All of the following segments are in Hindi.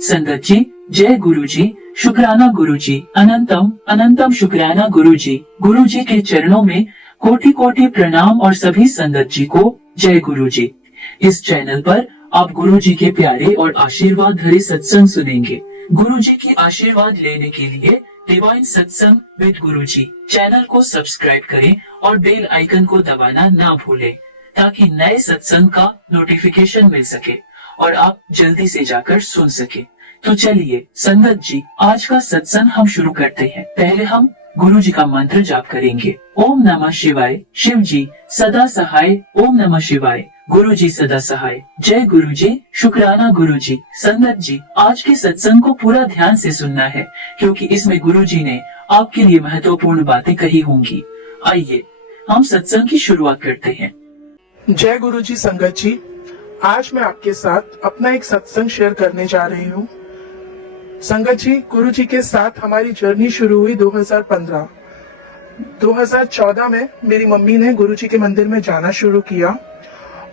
संगत जी, जय गुरु जी, शुक्राना गुरु जी, अनंतम अनंतम शुक्राना गुरु जी। गुरु जी के चरणों में कोटि कोटि प्रणाम और सभी संगत जी को जय गुरु जी। इस चैनल पर आप गुरु जी के प्यारे और आशीर्वाद भरे सत्संग सुनेंगे। गुरु जी की आशीर्वाद लेने के लिए डिवाइन सत्संग विद गुरु जी चैनल को सब्सक्राइब करें और बेल आइकन को दबाना ना भूलें, ताकि नए सत्संग का नोटिफिकेशन मिल सके और आप जल्दी से जाकर सुन सके। तो चलिए संगत जी, आज का सत्संग हम शुरू करते हैं। पहले हम गुरु जी का मंत्र जाप करेंगे। ओम नमः शिवाय। शिव जी सदा सहाय। ओम नमः शिवाय। गुरु जी सदा सहाय। जय गुरु जी, शुक्राना गुरु जी। संगत जी, आज के सत्संग को पूरा ध्यान से सुनना है, क्योंकि इसमें गुरु जी ने आपके लिए महत्वपूर्ण बातें कही होंगी। आइए हम सत्संग की शुरुआत करते हैं। जय गुरु जी। संगत जी, आज मैं आपके साथ अपना एक सत्संग शेयर करने जा रही हूँ। संगत जी, गुरु जी के साथ हमारी जर्नी शुरू हुई 2015। 2014 में मेरी मम्मी ने गुरु जी के मंदिर में जाना शुरू किया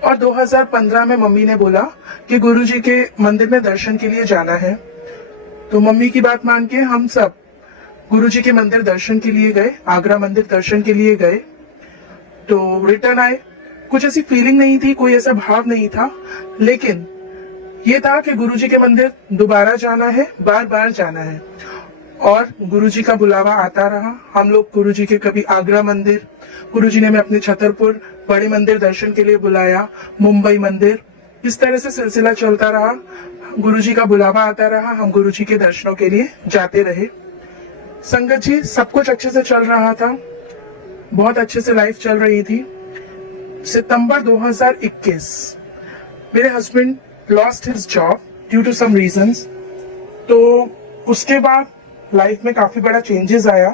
और 2015 में मम्मी ने बोला कि गुरु जी के मंदिर में दर्शन के लिए जाना है। तो मम्मी की बात मान के हम सब गुरु जी के मंदिर दर्शन के लिए गए, आगरा मंदिर दर्शन के लिए गए। तो रिटर्न आए, कुछ ऐसी फीलिंग नहीं थी, कोई ऐसा भाव नहीं था, लेकिन ये था कि गुरु जी के मंदिर दोबारा जाना है, बार बार जाना है। और गुरु जी का बुलावा आता रहा। हम लोग गुरु जी के कभी आगरा मंदिर, गुरु जी ने हमें अपने छतरपुर बड़े मंदिर दर्शन के लिए बुलाया, मुंबई मंदिर, इस तरह से सिलसिला चलता रहा। गुरु जी का बुलावा आता रहा, हम गुरु जी के दर्शनों के लिए जाते रहे। संगत जी, सब कुछ अच्छे से चल रहा था, बहुत अच्छे से लाइफ चल रही थी। सितंबर 2021 मेरे husband lost his job due to some reasons. तो उसके बाद लाइफ में काफी बड़ा चेंजेस आया।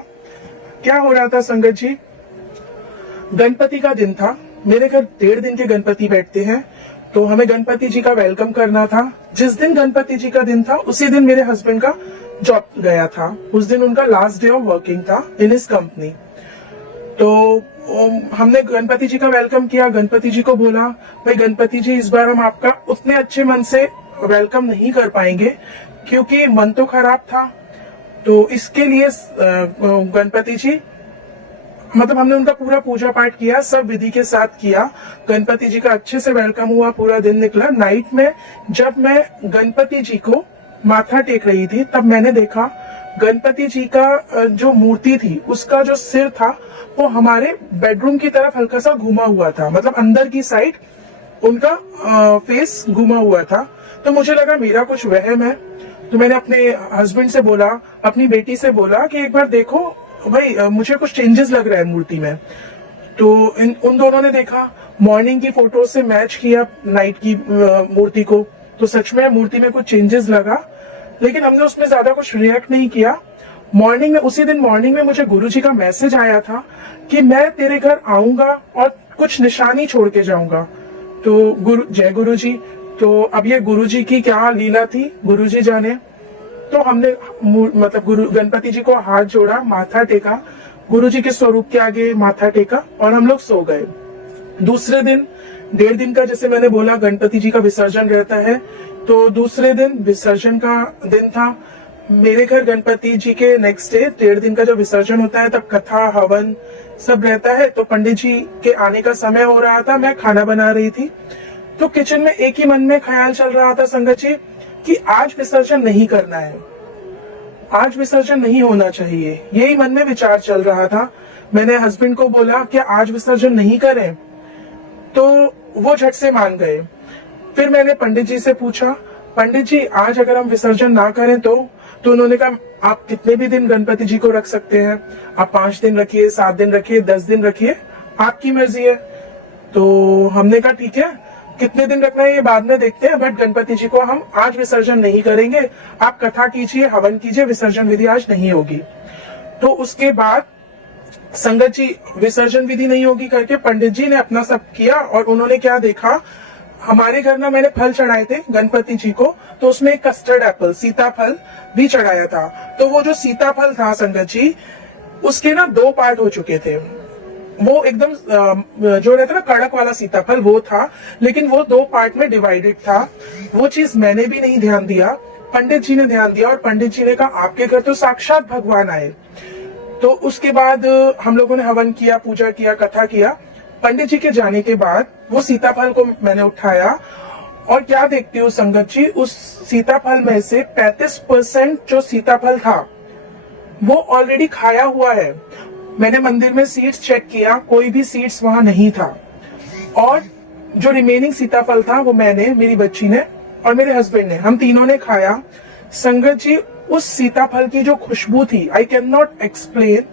क्या हो रहा था संगत जी, गणपति का दिन था। मेरे घर 1.5 दिन के गणपति बैठते हैं, तो हमें गणपति जी का वेलकम करना था। जिस दिन गणपति जी का दिन था, उसी दिन मेरे हस्बैंड का जॉब गया था। उस दिन उनका लास्ट डे ऑफ वर्किंग था इन हिज कंपनी। तो हमने गणपति जी का वेलकम किया। गणपति जी को बोला, भाई गणपति जी, इस बार हम आपका उतने अच्छे मन से वेलकम नहीं कर पाएंगे, क्योंकि मन तो खराब था। तो इसके लिए गणपति जी, मतलब हमने उनका पूरा पूजा पाठ किया, सब विधि के साथ किया। गणपति जी का अच्छे से वेलकम हुआ, पूरा दिन निकला। नाइट में जब मैं गणपति जी को माथा टेक रही थी, तब मैंने देखा गणपति जी का जो मूर्ति थी, उसका जो सिर था वो हमारे बेडरूम की तरफ हल्का सा घुमा हुआ था, मतलब अंदर की साइड उनका फेस घुमा हुआ था। तो मुझे लगा मेरा कुछ वहम है। तो मैंने अपने हस्बैंड से बोला, अपनी बेटी से बोला कि एक बार देखो भाई, मुझे कुछ चेंजेस लग रहा है मूर्ति में। तो उन दोनों ने देखा, मॉर्निंग की फोटो से मैच किया नाइट की मूर्ति को, तो सच में मूर्ति में कुछ चेंजेस लगा, लेकिन हमने उसमें ज्यादा कुछ रिएक्ट नहीं किया। मॉर्निंग में, उसी दिन मॉर्निंग में मुझे गुरुजी का मैसेज आया था कि मैं तेरे घर आऊंगा और कुछ निशानी छोड़ के जाऊंगा। तो जय गुरु जी। तो अब ये गुरुजी की क्या लीला थी, गुरुजी जाने। तो हमने मतलब गणपति जी को हाथ जोड़ा, माथा टेका, गुरुजी के स्वरूप के आगे माथा टेका और हम लोग सो गए। दूसरे दिन, 1.5 दिन का, जैसे मैंने बोला, गणपति जी का विसर्जन रहता है। तो दूसरे दिन विसर्जन का दिन था। मेरे घर गणपति जी के नेक्स्ट डे 1.5 दिन का जब विसर्जन होता है, तब कथा हवन सब रहता है। तो पंडित जी के आने का समय हो रहा था, मैं खाना बना रही थी। तो किचन में एक ही मन में ख्याल चल रहा था संगत जी कि आज विसर्जन नहीं करना है, आज विसर्जन नहीं होना चाहिए, यही मन में विचार चल रहा था। मैंने हस्बैंड को बोला कि आज विसर्जन नहीं करें, तो वो झट से मान गए। फिर मैंने पंडित जी से पूछा, पंडित जी आज अगर हम विसर्जन ना करें तो उन्होंने कहा आप कितने भी दिन गणपति जी को रख सकते हैं, आप 5 दिन रखिए, 7 दिन रखिए, 10 दिन रखिए, आपकी मर्जी है। तो हमने कहा ठीक है, कितने दिन रखना है ये बाद में देखते हैं, बट गणपति जी को हम आज विसर्जन नहीं करेंगे, आप कथा कीजिए, हवन कीजिए, विसर्जन विधि आज नहीं होगी। तो उसके बाद संगत जी विसर्जन विधि नहीं होगी करके पंडित जी ने अपना सब किया। और उन्होंने क्या देखा, हमारे घर में मैंने फल चढ़ाए थे गणपति जी को, तो उसमें एक कस्टर्ड एप्पल, सीताफल भी चढ़ाया था। तो वो जो सीताफल था संगत जी, उसके ना 2 पार्ट हो चुके थे। वो एकदम जो रहता ना कड़क वाला सीताफल वो था, लेकिन वो 2 पार्ट में डिवाइडेड था। वो चीज मैंने भी नहीं ध्यान दिया। पंडित जी ने ध्यान दिया और पंडित जी ने कहा आपके घर तो साक्षात भगवान आए। तो उसके बाद हम लोगों ने हवन किया, पूजा किया, कथा किया। पंडित जी के जाने के बाद वो सीताफल को मैंने उठाया और क्या देखती हूँ संगत जी, उस सीताफल में से 35% जो सीताफल था वो ऑलरेडी खाया हुआ है। मैंने मंदिर में सीड्स चेक किया, कोई भी सीड्स वहां नहीं था। और जो रिमेनिंग सीताफल था वो मैंने, मेरी बच्ची ने और मेरे हस्बैंड ने, हम तीनों ने खाया। संगत जी, उस सीताफल की जो खुशबू थी, आई कैन नॉट एक्सप्लेन।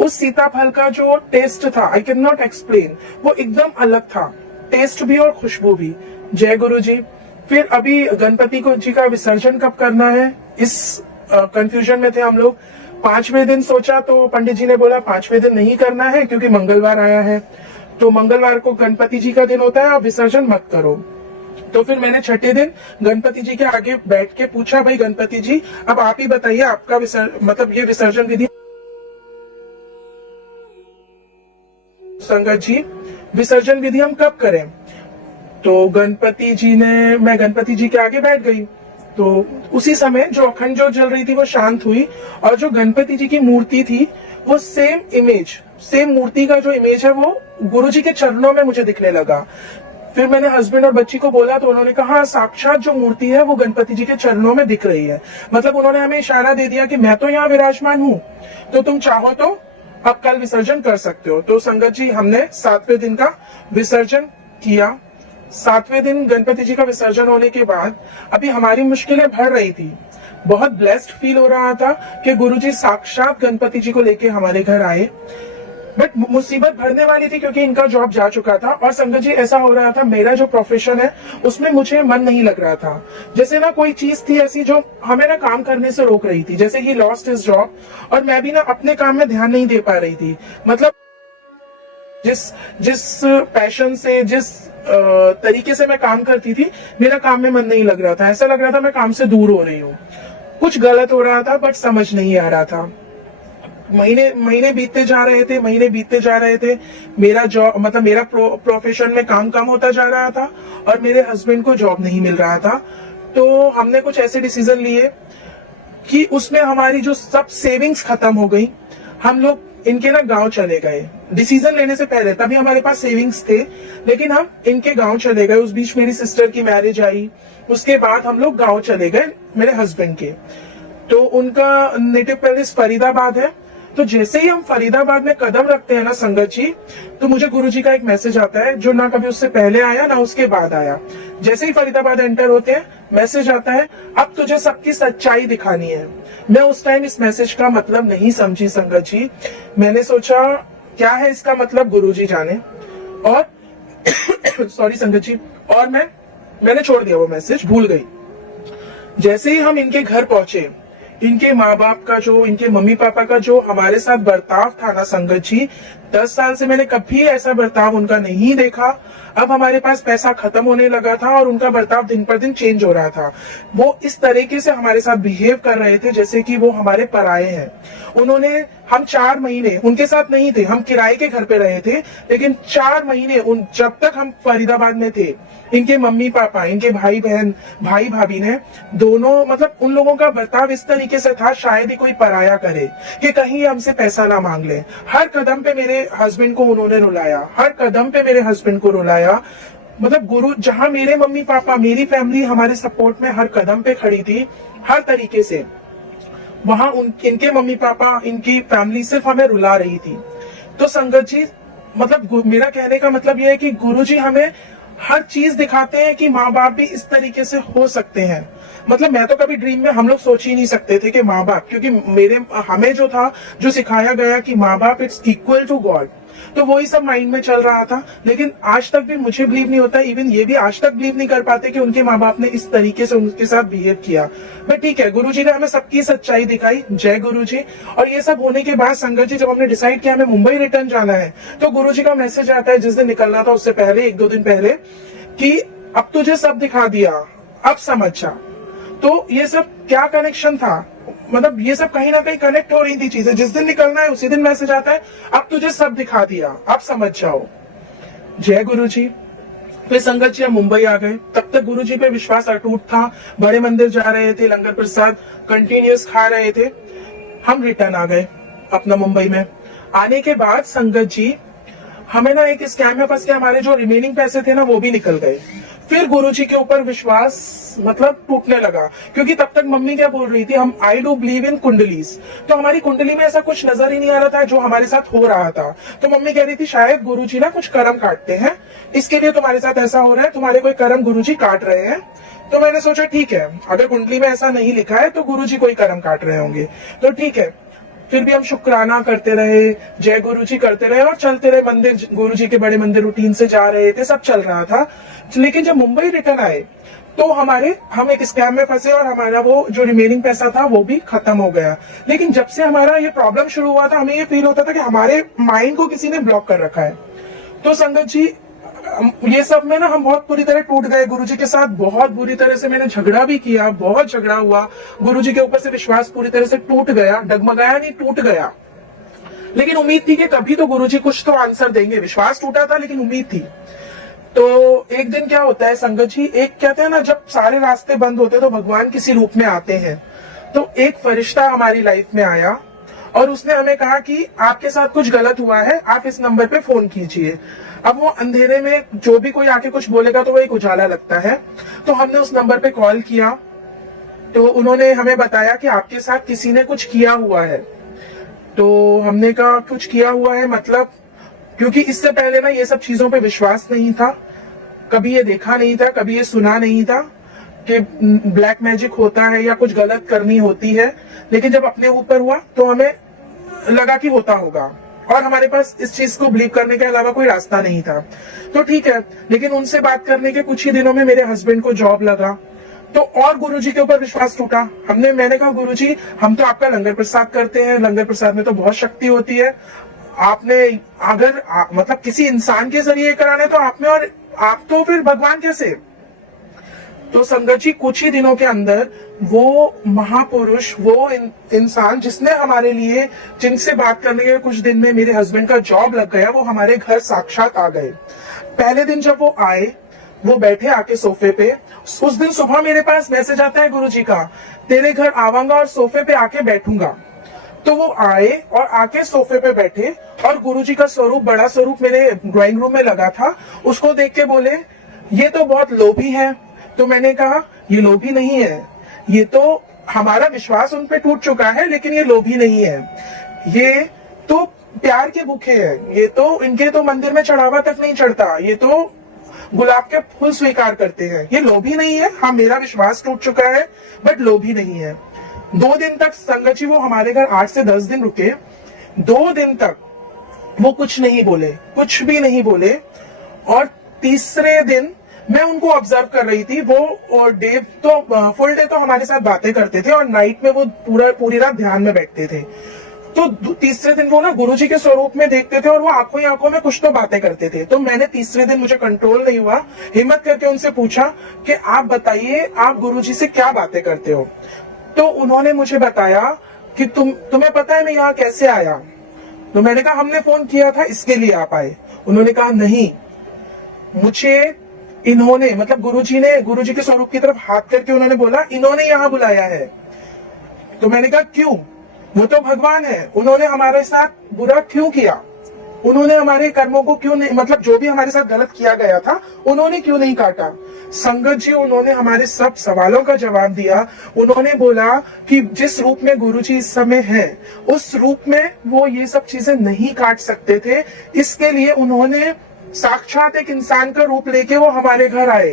उस सीताफल का जो टेस्ट था, आई कैन नॉट एक्सप्लेन, वो एकदम अलग था, टेस्ट भी और खुशबू भी। जय गुरु जी। फिर अभी गणपति को जी का विसर्जन कब करना है, इस कंफ्यूजन में थे हम लोग। 5वें दिन सोचा तो पंडित जी ने बोला 5वें दिन नहीं करना है क्योंकि मंगलवार आया है, तो मंगलवार को गणपति जी का दिन होता है, आप विसर्जन मत करो। तो फिर मैंने छठे दिन गणपति जी के आगे बैठ के पूछा, भाई गणपति जी अब आप ही बताइए, आपका मतलब ये विसर्जन विधि, संगत जी विसर्जन विधि हम कब करें। तो गणपति जी ने, मैं गणपति जी के आगे बैठ गई। तो उसी समय जो अखंड ज्योत जल रही थी वो शांत हुई और जो गणपति जी की मूर्ति थी वो सेम इमेज, सेम मूर्ति का जो इमेज है वो गुरु जी के चरणों में मुझे दिखने लगा। फिर मैंने हस्बैंड और बच्ची को बोला तो उन्होंने कहा साक्षात जो मूर्ति है वो गणपति जी के चरणों में दिख रही है। मतलब उन्होंने हमें इशारा दे दिया कि मैं तो यहाँ विराजमान हूँ, तो तुम चाहो तो अब कल विसर्जन कर सकते हो। तो संगत जी हमने 7वें दिन का विसर्जन किया। 7वें दिन गणपति जी का विसर्जन होने के बाद अभी हमारी मुश्किलें बढ़ रही थी। बहुत ब्लेस्ड फील हो रहा था कि गुरुजी साक्षात गणपति जी को लेके हमारे घर आए। बट मुसीबत भरने वाली थी क्योंकि इनका जॉब जा चुका था। और संगत जी ऐसा हो रहा था, मेरा जो प्रोफेशन है उसमें मुझे मन नहीं लग रहा था। जैसे ना कोई चीज थी ऐसी जो हमें ना काम करने से रोक रही थी, जैसे ही लॉस्ट हिज जॉब, और मैं भी ना अपने काम में ध्यान नहीं दे पा रही थी। मतलब जिस पैशन से, जिस तरीके से मैं काम करती थी, मेरा काम में मन नहीं लग रहा था। ऐसा लग रहा था मैं काम से दूर हो रही हूँ, कुछ गलत हो रहा था बट समझ नहीं आ रहा था। महीने बीतते जा रहे थे, महीने बीतते जा रहे थे। मेरा जॉब, मतलब मेरा प्रोफेशन में काम कम होता जा रहा था और मेरे हस्बैंड को जॉब नहीं मिल रहा था। तो हमने कुछ ऐसे डिसीजन लिए कि उसमें हमारी जो सब सेविंग्स खत्म हो गई। हम लोग इनके ना गांव चले गए डिसीजन लेने से पहले, तभी हमारे पास सेविंग्स थे, लेकिन हम इनके गांव चले गए। उस बीच मेरी सिस्टर की मैरिज आई, उसके बाद हम लोग गांव चले गए मेरे हस्बैंड के। तो उनका नेटिव प्लेस फरीदाबाद है। तो जैसे ही हम फरीदाबाद में कदम रखते हैं ना संगत जी, तो मुझे गुरुजी का एक मैसेज आता है जो ना कभी उससे पहले आया ना उसके बाद आया। जैसे ही फरीदाबाद एंटर होते हैं मैसेज आता है, अब तुझे सबकी सच्चाई दिखानी है। मैं उस टाइम इस मैसेज का मतलब नहीं समझी संगत जी। मैंने सोचा क्या है इसका मतलब, गुरुजी जाने। और सॉरी संगत जी, और मैंने छोड़ दिया वो मैसेज, भूल गई। जैसे ही हम इनके घर पहुंचे, इनके माँ बाप का जो, इनके मम्मी पापा का जो हमारे साथ बर्ताव था ना संगत जी, 10 साल से मैंने कभी ऐसा बर्ताव उनका नहीं देखा। अब हमारे पास पैसा खत्म होने लगा था और उनका बर्ताव दिन पर दिन चेंज हो रहा था। वो इस तरीके से हमारे साथ बिहेव कर रहे थे जैसे कि वो हमारे पराये हैं। उन्होंने, हम 4 महीने उनके साथ नहीं थे, हम किराए के घर पे रहे थे, लेकिन 4 महीने जब तक हम फरीदाबाद में थे, इनके मम्मी पापा, इनके भाई बहन, भाई भाभी ने दोनों, मतलब उन लोगों का बर्ताव इस तरीके से था शायद ही कोई पराया करे, कि कहीं हमसे पैसा ना मांग ले। हर कदम पे मेरे हस्बैंड को उन्होंने रुलाया, हर कदम पे मेरे हस्बैंड को रुलाया। मतलब गुरु, जहां मेरे मम्मी पापा, मेरी फैमिली हमारे सपोर्ट में हर कदम पे खड़ी थी, हर तरीके से, वहां इनके मम्मी पापा, इनकी फैमिली सिर्फ हमें रुला रही थी। तो संगत जी, मतलब मेरा कहने का मतलब यह है कि गुरुजी हमें हर चीज दिखाते हैं कि माँ बाप भी इस तरीके से हो सकते हैं। मतलब मैं तो कभी ड्रीम में, हम लोग सोच ही नहीं सकते थे कि माँ बाप, क्योंकि हमें जो था, जो सिखाया गया कि माँ बाप इट्स इक्वल टू गॉड, तो वही सब माइंड में चल रहा था। लेकिन आज तक भी मुझे बिलीव नहीं होता, इवन ये भी आज तक बिलीव नहीं कर पाते कि उनके माँ बाप ने इस तरीके से उनके साथ बिहेव किया। बट ठीक है, गुरुजी ने हमें सबकी सच्चाई दिखाई। जय गुरुजी। और ये सब होने के बाद संगत जी, जब हमने डिसाइड किया हमें मुंबई रिटर्न जाना है, तो गुरुजी का मैसेज आता है जिस दिन निकलना था उससे पहले, 1-2 दिन पहले, कि अब तुझे सब दिखा दिया, अब समझ जा। तो ये सब क्या कनेक्शन था, मतलब ये सब कहीं ना कहीं कनेक्ट हो रही थी चीजें। जिस दिन निकलना है उसी दिन मैसेज आता है, अब तुझे सब दिखा दिया, अब समझ जाओ। जय गुरु जी। फिर संगत जी हम मुंबई आ गए। तब तक गुरुजी पे विश्वास अटूट था, बड़े मंदिर जा रहे थे, लंगर प्रसाद कंटिन्यूस खा रहे थे। हम रिटर्न आ गए अपना मुंबई में। आने के बाद संगत जी हमें ना एक स्कैम में फंस के हमारे जो रिमेनिंग पैसे थे ना वो भी निकल गए। फिर गुरुजी के ऊपर विश्वास मतलब टूटने लगा, क्योंकि तब तक मम्मी क्या बोल रही थी, हम आई डू बिलीव इन कुंडलीज, तो हमारी कुंडली में ऐसा कुछ नजर ही नहीं आ रहा था जो हमारे साथ हो रहा था। तो मम्मी कह रही थी शायद गुरुजी ना कुछ कर्म काटते हैं, इसके लिए तुम्हारे साथ ऐसा हो रहा है, तुम्हारे कोई कर्म गुरुजी काट रहे हैं। तो मैंने सोचा ठीक है, अगर कुंडली में ऐसा नहीं लिखा है तो गुरुजी कोई कर्म काट रहे होंगे, तो ठीक है। फिर भी हम शुक्राना करते रहे, जय गुरुजी करते रहे और चलते रहे। मंदिर, गुरुजी के बड़े मंदिर रूटीन से जा रहे थे, सब चल रहा था। लेकिन जब मुंबई रिटर्न आए तो हम एक स्कैम में फंसे और हमारा वो जो रिमेनिंग पैसा था वो भी खत्म हो गया। लेकिन जब से हमारा ये प्रॉब्लम शुरू हुआ था, हमें ये फील होता था कि हमारे माइंड को किसी ने ब्लॉक कर रखा है। तो संगत जी ये सब में ना हम बहुत बुरी तरह टूट गए। गुरुजी के साथ बहुत बुरी तरह से मैंने झगड़ा भी किया, बहुत झगड़ा हुआ। गुरुजी के ऊपर से विश्वास पूरी तरह से टूट गया, डगमगाया नहीं, टूट गया। लेकिन उम्मीद थी कि कभी तो गुरुजी कुछ तो आंसर देंगे। विश्वास टूटा था लेकिन उम्मीद थी। तो एक दिन क्या होता है संगत जी, एक कहते हैं ना जब सारे रास्ते बंद होते हैं तो भगवान किसी रूप में आते हैं। तो एक फरिश्ता हमारी लाइफ में आया और उसने हमें कहा कि आपके साथ कुछ गलत हुआ है, आप इस नंबर पे फोन कीजिए। अब वो अंधेरे में जो भी कोई आके कुछ बोलेगा तो वो एक उजाला लगता है। तो हमने उस नंबर पे कॉल किया तो उन्होंने हमें बताया कि आपके साथ किसी ने कुछ किया हुआ है। तो हमने कहा कुछ किया हुआ है मतलब, क्योंकि इससे पहले ना ये सब चीजों पे विश्वास नहीं था, कभी ये देखा नहीं था, कभी ये सुना नहीं था कि ब्लैक मैजिक होता है या कुछ गलत करनी होती है। लेकिन जब अपने ऊपर हुआ तो हमें लगा कि होता होगा और हमारे पास इस चीज को बिलीव करने के अलावा कोई रास्ता नहीं था। तो ठीक है, लेकिन उनसे बात करने के कुछ ही दिनों में मेरे हस्बैंड को जॉब लगा। तो और गुरुजी के ऊपर विश्वास टूटा। मैंने कहा गुरुजी हम तो आपका लंगर प्रसाद करते हैं, लंगर प्रसाद में तो बहुत शक्ति होती है, आपने अगर मतलब किसी इंसान के जरिए कराने तो आप में, और आप तो फिर भगवान कैसे। तो संगत जी कुछ ही दिनों के अंदर वो महापुरुष, वो इंसान जिसने हमारे लिए, जिनसे बात करने के कुछ दिन में मेरे हस्बैंड का जॉब लग गया, वो हमारे घर साक्षात आ गए। पहले दिन जब वो आए, वो बैठे आके सोफे पे। उस दिन सुबह मेरे पास मैसेज आता है गुरुजी का, तेरे घर आवांगा और सोफे पे आके बैठूंगा। तो वो आए और आके सोफे पे बैठे और गुरुजी का स्वरूप, बड़ा स्वरूप मेरे ड्राइंग रूम में लगा था, उसको देख के बोले ये तो बहुत लोभी है। तो मैंने कहा ये लोभी नहीं है, ये तो हमारा विश्वास उन पे टूट चुका है, लेकिन ये लोभी नहीं है, ये तो प्यार के भूखे हैं, ये तो इनके तो मंदिर में चढ़ावा तक नहीं चढ़ता, ये तो गुलाब के फूल स्वीकार करते हैं, ये लोभी नहीं है। हाँ मेरा विश्वास टूट चुका है बट लोभी नहीं है। 2 दिन तक संगत जी वो हमारे घर 8 से 10 दिन रुके। 2 दिन तक वो कुछ नहीं बोले, कुछ भी नहीं बोले। और तीसरे दिन मैं उनको ऑब्जर्व कर रही थी। वो और डे तो फुल डे तो हमारे साथ बातें करते थे और नाइट में वो पूरी रात ध्यान में बैठते थे। तो तीसरे दिन वो ना गुरुजी के स्वरूप में देखते थे और वो आंखों ही आंखों में कुछ तो बातें करते थे। तो मैंने तीसरे दिन, मुझे कंट्रोल नहीं हुआ, हिम्मत करके उनसे पूछा कि आप बताइए आप गुरुजी से क्या बातें करते हो। तो उन्होंने मुझे बताया कि तुम्हें पता है मैं यहाँ कैसे आया। तो मैंने कहा हमने फोन किया था इसके लिए आप आए। उन्होंने कहा नहीं, मुझे इन्होंने, मतलब गुरुजी के स्वरूप की तरफ हाथ करके उन्होंने बोला इन्होंने यहाँ बुलाया है। तो मैंने कहा क्यों, वो तो भगवान है, उन्होंने हमारे साथ बुरा क्यों किया, उन्होंने हमारे कर्मों को क्यों नहीं, मतलब जो भी हमारे साथ गलत किया गया था उन्होंने क्यों नहीं काटा। संगत जी उन्होंने हमारे सब सवालों का जवाब दिया। उन्होंने बोला कि जिस रूप में गुरुजी इस समय है उस रूप में वो ये सब चीजें नहीं काट सकते थे, इसके लिए उन्होंने साक्षात एक इंसान का रूप लेके वो हमारे घर आए।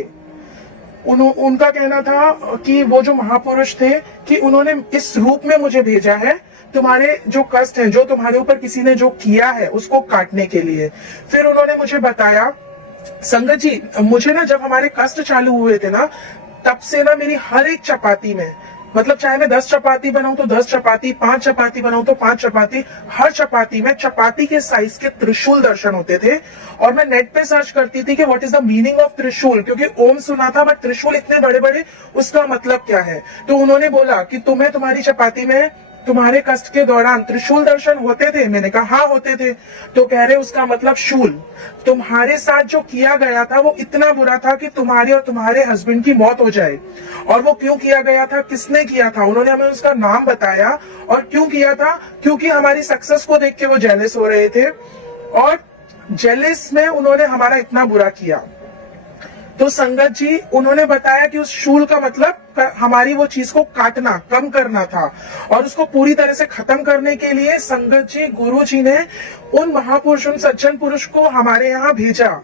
उनका कहना था कि वो जो महापुरुष थे कि उन्होंने इस रूप में मुझे भेजा है तुम्हारे जो कष्ट है, जो तुम्हारे ऊपर किसी ने जो किया है उसको काटने के लिए। फिर उन्होंने मुझे बताया संगत जी, मुझे ना जब हमारे कष्ट चालू हुए थे ना, तब से ना मेरी हर एक चपाती में, मतलब चाहे मैं 10 चपाती बनाऊं तो 10 चपाती, 5 चपाती बनाऊं तो 5 चपाती, हर चपाती में चपाती के साइज के त्रिशूल दर्शन होते थे। और मैं नेट पे सर्च करती थी कि what is the meaning of त्रिशूल, क्योंकि ओम सुना था बट त्रिशूल इतने बड़े बड़े, उसका मतलब क्या है। तो उन्होंने बोला कि तुम्हें तुम्हारी चपाती में तुम्हारे कष्ट के दौरान त्रिशूल दर्शन होते थे? मैंने कहा हाँ होते थे। तो कह रहे उसका मतलब शूल। तुम्हारे साथ जो किया गया था वो इतना बुरा था कि तुम्हारी और तुम्हारे हस्बैंड की मौत हो जाए। और वो क्यों किया गया था, किसने किया था, उन्होंने हमें उसका नाम बताया। और क्यों किया था? क्योंकि हमारी सक्सेस को देख के वो जेलस हो रहे थे और जेलस में उन्होंने हमारा इतना बुरा किया। तो संगत जी उन्होंने बताया कि उस शूल का मतलब हमारी वो चीज को काटना, कम करना था। और उसको पूरी तरह से खत्म करने के लिए संगत जी, गुरु जी ने उन महापुरुष, उन सज्जन पुरुष को हमारे यहाँ भेजा।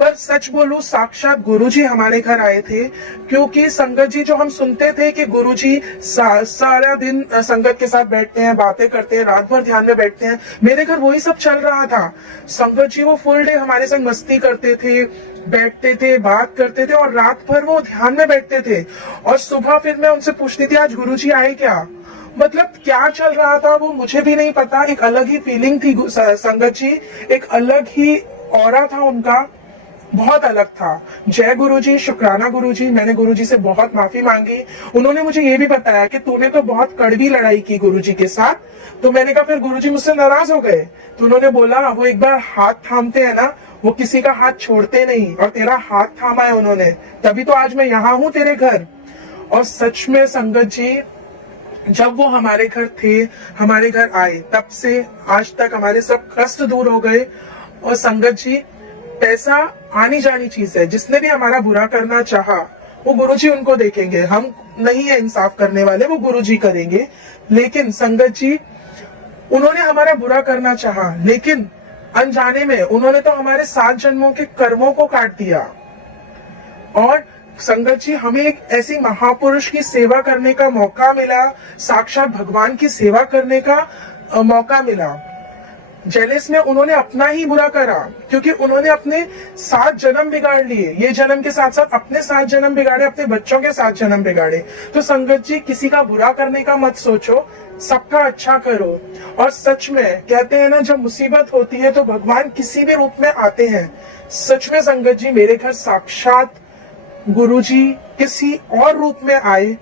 पर सच बोलूं, साक्षात गुरुजी हमारे घर आए थे। क्योंकि संगत जी जो हम सुनते थे कि गुरुजी सारा दिन संगत के साथ बैठते हैं, बातें करते हैं, रात भर ध्यान में बैठते हैं, मेरे घर वही सब चल रहा था। संगत जी वो फुल डे हमारे संग मस्ती करते थे, बैठते थे, बात करते थे और रात भर वो ध्यान में बैठते थे। और सुबह फिर मैं उनसे पूछती थी आज गुरुजी आए क्या, मतलब क्या चल रहा था वो मुझे भी नहीं पता। एक अलग ही फीलिंग थी संगत जी, एक अलग ही ऑरा था उनका, बहुत अलग था। जय गुरुजी, शुक्राना गुरुजी। मैंने गुरुजी से बहुत माफी मांगी। उन्होंने मुझे ये भी बताया कि तूने तो बहुत कड़वी लड़ाई की गुरुजी के साथ। तो मैंने कहा फिर गुरुजी मुझसे नाराज हो गए? तो उन्होंने बोला वो एक बार हाथ थामते हैं ना, वो किसी का हाथ छोड़ते नहीं, और तेरा हाथ थामा है उन्होंने, तभी तो आज मैं यहाँ हूँ तेरे घर। और सच में संगत जी, जब वो हमारे घर थे, हमारे घर आए, तब से आज तक हमारे सब कष्ट दूर हो गए। और संगत जी, पैसा आनी जानी चीज है, जिसने भी हमारा बुरा करना चाहा वो गुरुजी उनको देखेंगे, हम नहीं है इंसाफ करने वाले, वो गुरुजी करेंगे। लेकिन संगत जी, उन्होंने हमारा बुरा करना चाहा, लेकिन अनजाने में उन्होंने तो हमारे 7 जन्मों के कर्मों को काट दिया। और संगत जी, हमें एक ऐसी महापुरुष की सेवा करने का मौका मिला, साक्षात भगवान की सेवा करने का मौका मिला। जेलिस में उन्होंने अपना ही बुरा करा, क्योंकि उन्होंने अपने 7 जन्म बिगाड़ लिए। ये जन्म के साथ साथ अपने 7 जन्म बिगाड़े, अपने बच्चों के 7 जन्म बिगाड़े। तो संगत जी, किसी का बुरा करने का मत सोचो, सबका अच्छा करो। और सच में कहते हैं ना, जब मुसीबत होती है तो भगवान किसी भी रूप में आते हैं। सच में संगत जी, मेरे घर साक्षात गुरुजी किसी और रूप में आए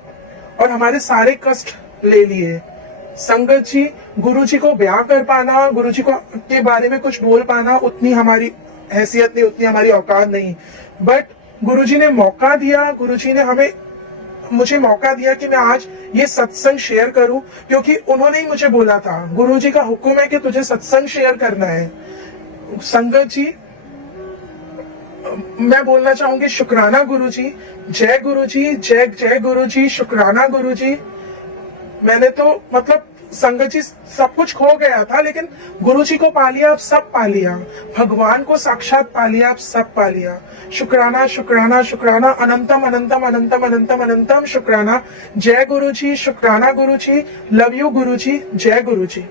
और हमारे सारे कष्ट ले लिए। संगत जी, गुरुजी को ब्याह कर पाना, गुरुजी को के बारे में कुछ बोल पाना, उतनी हमारी हैसियत नहीं, उतनी हमारी औकात नहीं। बट गुरुजी ने मौका दिया, गुरुजी ने मुझे मौका दिया कि मैं आज ये सत्संग शेयर करूं, क्योंकि उन्होंने ही मुझे बोला था, गुरुजी का हुक्म है कि तुझे सत्संग शेयर करना है। संगत जी, मैं बोलना चाहूंगी शुक्राना गुरुजी, जय गुरुजी, जय जय गुरुजी, शुक्राना गुरुजी। मैंने तो मतलब संगत जी सब कुछ खो गया था, लेकिन गुरुजी को पा लिया, अब सब पा लिया। भगवान को साक्षात पा लिया, अब सब पा लिया। शुक्राना शुक्राना शुक्राना, अनंतम अनंतम अनंतम अनंतम अनंतम शुक्राना। जय गुरुजी, शुक्राना गुरुजी, लव यू गुरुजी, जय गुरुजी।